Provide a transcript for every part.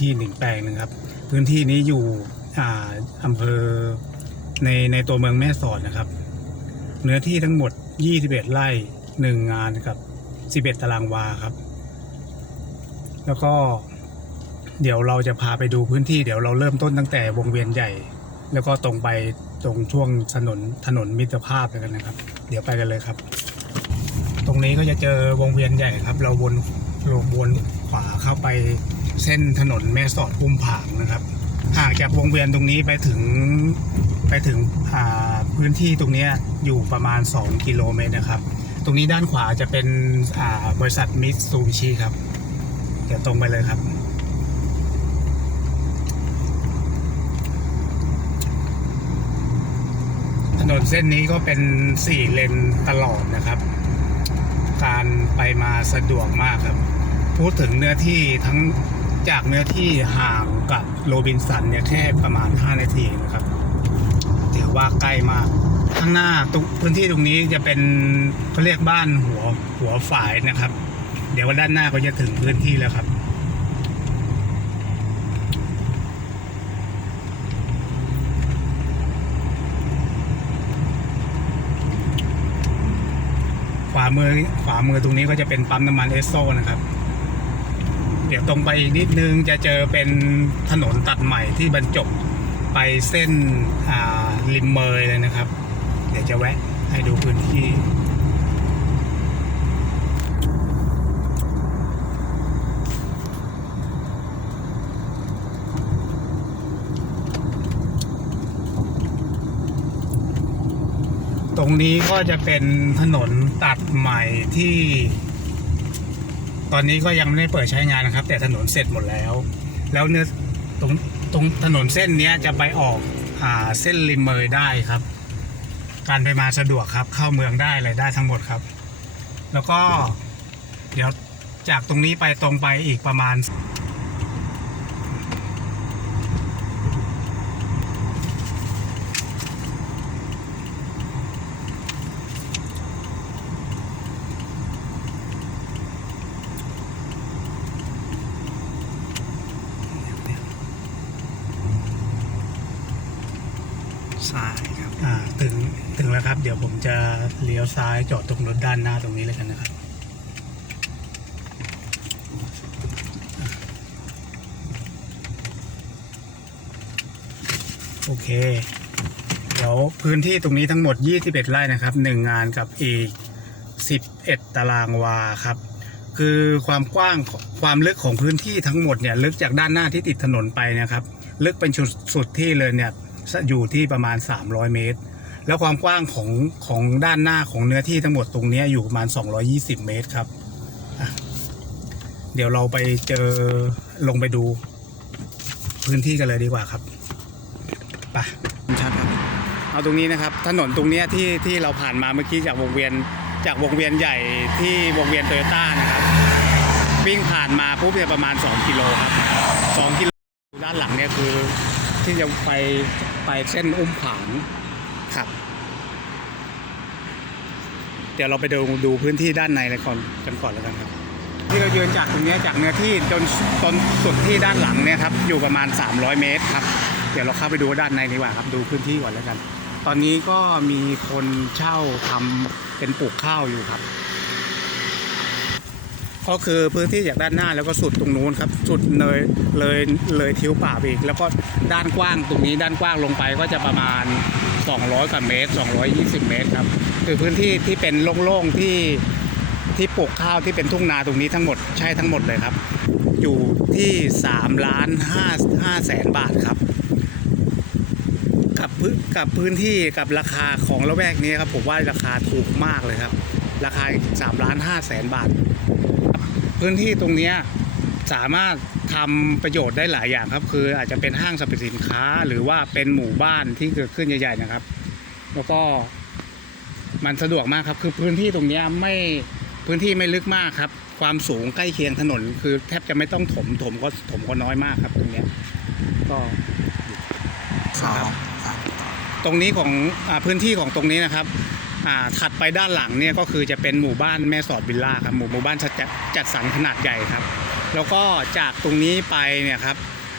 ที่หนึ่งแปลงหนึ่งครับ พื้นที่นี้อยู่อ่าอำเภอในในตัวเมืองแม่สอดนะครับ เนื้อที่ทั้งหมด 21 ไร่หนึ่งงานกับ 11 ตารางวาครับ แล้วก็เดี๋ยวเราจะพาไปดูพื้นที่เดี๋ยวเราเริ่มต้นตั้งแต่วงเวียนใหญ่ แล้วก็ตรงไปตรงช่วงถนนถนนมิตรภาพเลยกันนะครับ เดี๋ยวไปกันเลยครับ ตรงนี้ก็จะเจอวงเวียนใหญ่ครับ เราวนเราวนขวาเข้าไป เส้นถนนแม่สอดอุ้มผางนะครับห่างจากวงเวียนตรงนี้ไปถึงไปถึงพื้นที่ตรงนี้อยู่ประมาณ 2 กิโลเมตรนะครับ ตรงนี้ด้านขวาจะเป็นบริษัทมิตซูบิชิครับ เดี๋ยวตรงไปเลยครับ ถนนเส้นนี้ก็เป็นสี่เลนตลอดนะครับ การไปมาสะดวกมากครับ พูดถึงเนื้อที่ทั้ง จากเนื้อที่ห่างกับโรบินสันเนี่ยแค่ประมาณ 5 นาทีนะครับถือว่าใกล้มาก ข้างหน้าตรงพื้นที่ตรงนี้จะเป็นเขาเรียกบ้านหัวหัวฝายนะครับ เดี๋ยวว่าด้านหน้าก็จะถึงพื้นที่แล้วครับ ขวามือขวามือตรงนี้ก็จะเป็นปั๊มน้ำมันเอสโซนะครับ เดี๋ยวตรงไปอีกนิดนึงจะเจอเป็นถนนตัดใหม่ที่บรรจบไปเส้นริมเมยเลยนะครับ เดี๋ยวจะแวะให้ดูพื้นที่ตรงนี้ก็จะเป็นถนนตัดใหม่ที่ ตอนนี้ก็ยังไม่ได้เปิดใช้งานนะครับ แต่ถนนเสร็จหมดแล้ว แล้วเนื้อตรงตรงถนนเส้นนี้จะไปออกอ่าเส้นริมเมยได้ครับ การไปมาสะดวกครับ เข้าเมืองได้อะไรได้ทั้งหมดครับ แล้วก็เดี๋ยวจากตรงนี้ไปตรงไปอีกประมาณ ซ้ายครับอ่าถึงถึงแล้วครับ เดี๋ยวผมจะเลี้ยวซ้ายจอดตรงรถด้านหน้าตรงนี้เลยกันนะครับโอเค เดี๋ยวพื้นที่ตรงนี้ทั้งหมด 21 ไร่นะครับ 1 งานกับอีก 11 ตารางวาครับ คือความกว้างความลึกของพื้นที่ทั้งหมดเนี่ย ลึกจากด้านหน้าที่ติดถนนไปนะครับ ลึกเป็นสุดสุดที่เลยเนี่ย อยู่ที่ประมาณ 300 เมตร แล้วความกว้างของของด้านหน้าของเนื้อที่ทั้งหมดตรงนี้อยู่ประมาณ 220 เมตรครับ เดี๋ยวเราไปเจอลงไปดูพื้นที่กันเลยดีกว่าครับไปชัดครับเอาตรงนี้นะครับ ถนนตรงนี้ที่ที่เราผ่านมาเมื่อกี้จากวงเวียนจากวงเวียนใหญ่ที่วงเวียนโตโยต้านะครับ วิ่งผ่านมาปุ๊บเนี่ยประมาณ 2 กิโลครับ 2 กิโลด้านหลังเนี่ยคือที่จะไป ไปเส้นอุ้มผางครับ เดี๋ยวเราไปดูดูพื้นที่ด้านในเลยก่อนกันก่อนแล้วกันครับ ที่เรายืนจากตรงเนี้ยจากเนื้อที่จนจนสุดที่ด้านหลังเนี่ยครับ อยู่ประมาณ 300 เมตรครับ เดี๋ยวเราเข้าไปดูด้านในดีกว่าครับ ดูพื้นที่ก่อนแล้วกัน ตอนนี้ก็มีคนเช่าทำเป็นปลูกข้าวอยู่ครับ ก็คือพื้นที่จากด้านหน้าแล้วก็สุดตรงนู้นครับสุดเลยเลยเลยทิวป่าไปอีก แล้วก็ด้านกว้างตรงนี้ด้านกว้างลงไปก็จะประมาณ 200กว่าเมตร 220 เมตรครับคือพื้นที่ที่เป็นโล่งๆที่ที่ปลูกข้าวที่เป็นทุ่งนาตรงนี้ทั้งหมดใช่ทั้งหมดเลยครับ อยู่ที่3ล้าน5 5แสนบาทครับ กับพื้นกับพื้นที่กับราคาของละแวกนี้ครับผมว่าราคาถูกมากเลยครับ ราคา3ล้าน5แสนบาท พื้นที่ตรงนี้สามารถทำประโยชน์ได้หลายอย่างครับ คืออาจจะเป็นห้างสรรพสินค้า หรือว่าเป็นหมู่บ้านที่เกิดขึ้นใหญ่ๆนะครับ แล้วก็มันสะดวกมากครับ คือพื้นที่ตรงนี้ไม่พื้นที่ไม่ลึกมากครับ ความสูงใกล้เคียงถนน คือแทบจะไม่ต้องถมถมก็ถมก็น้อยมากครับ ตรงนี้ก็ตรงนี้ของอพื้นที่ของตรงนี้นะครับ อ่าถัดไปด้านหลังเนี่ยก็คือจะเป็นหมู่บ้านแม่สอดวิลล่าครับหมู่หมู่บ้านจัดจัดสรรขนาดใหญ่ครับ แล้วก็จากตรงนี้ไปเนี่ยครับ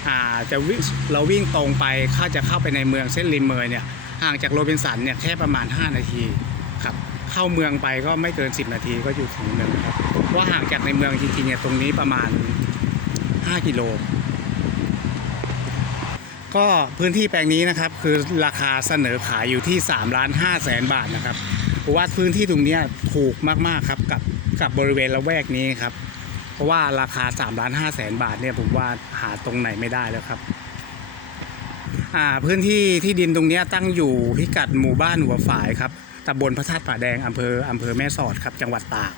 อ่าจะวิ่งเราวิ่งตรงไปเข้าจะเข้าไปในเมืองเส้นริมเมยเนี่ยห่างจากโรบินสันเนี่ยแค่ประมาณ 5 นาทีครับเข้าเมืองไปก็ไม่เกิน 10 นาทีก็อยู่ถึงเมืองครับว่าห่างจากในเมืองจริงๆเนี่ยตรงนี้ประมาณ 5 กิโล ก็พื้นที่แปลงนี้นะครับคือราคาเสนอขายอยู่ที่3ล้าน5แสนบาทนะครับเพราะว่าพื้นที่ตรงนี้ถูกมากๆครับกับกับบริเวณละแวกนี้ครับเพราะว่าราคา3ล้าน5แสนบาทเนี่ยผมว่าหาตรงไหนไม่ได้แล้วครับอ่าพื้นที่ที่ดินตรงนี้ตั้งอยู่พิกัดหมู่บ้านหัวฝายครับตำบลพระธาตุป่าแดงอำเภออำเภอแม่สอดครับจังหวัดตาก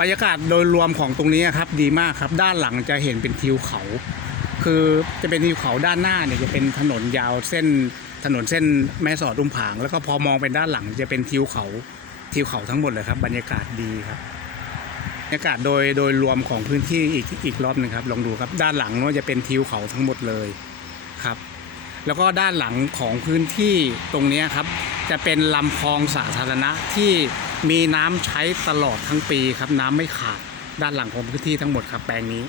บรรยากาศโดยรวมของตรงนี้ครับดีมากครับ ด้านหลังจะเห็นเป็นทิวเขา คือจะเป็นทิวเขาด้านหน้าเนี่ยจะเป็นถนนยาวเส้นถนนเส้นแม่สอดรุมผาง แล้วก็พอมองไปด้านหลังจะเป็นทิวเขาทิวเขาทั้งหมดเลยครับ บรรยากาศดีครับบรรยากาศโดยโดยรวมของพื้นที่อีกอีกรอบหนึ่งครับลองดูครับด้านหลังนู้นจะเป็นทิวเขาทั้งหมดเลยครับ แล้วก็ด้านหลังของพื้นที่ตรงนี้ครับ จะเป็นลำคลองสาธารณะที่มีน้ำใช้ตลอดทั้งปีครับ น้ำไม่ขาดด้านหลังของพื้นที่ทั้งหมดครับแปลงนี้